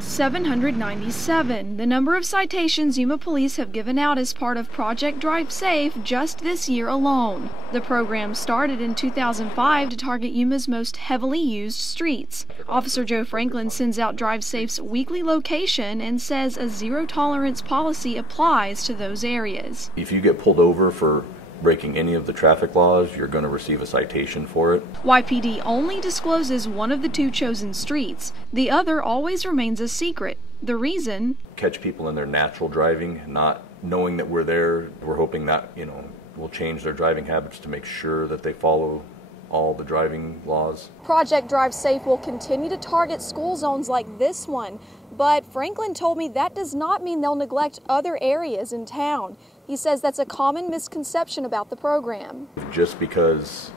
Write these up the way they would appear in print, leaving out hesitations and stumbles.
797, the number of citations Yuma police have given out as part of Project Drive Safe just this year alone. The program started in 2005 to target Yuma's most heavily used streets. Officer Joe Franklin sends out Drive Safe's weekly location and says a zero-tolerance policy applies to those areas. If you get pulled over for breaking any of the traffic laws, you're going to receive a citation for it. YPD only discloses one of the two chosen streets. The other always remains a secret. The reason? Catch people in their natural driving, not knowing that we're there. We're hoping that, will change their driving habits to make sure that they follow all the driving laws. Project Drive Safe will continue to target school zones like this one, but Franklin told me that does not mean they'll neglect other areas in town. He says that's a common misconception about the program. Just because,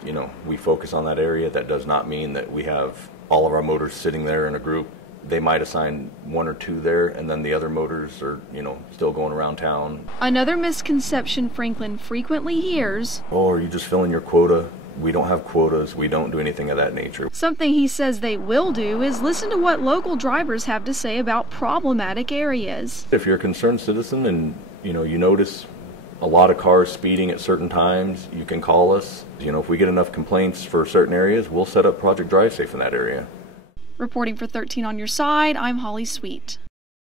we focus on that area, that does not mean that we have all of our motors sitting there in a group. They might assign one or two there, and then the other motors are, still going around town. Another misconception Franklin frequently hears: "Oh, are you just filling your quota?" We don't have quotas. We don't do anything of that nature. Something he says they will do is listen to what local drivers have to say about problematic areas. If you're a concerned citizen and, you notice a lot of cars speeding at certain times, you can call us. If we get enough complaints for certain areas, we'll set up Project Drive Safe in that area. Reporting for 13 on Your Side, I'm Holly Sweet.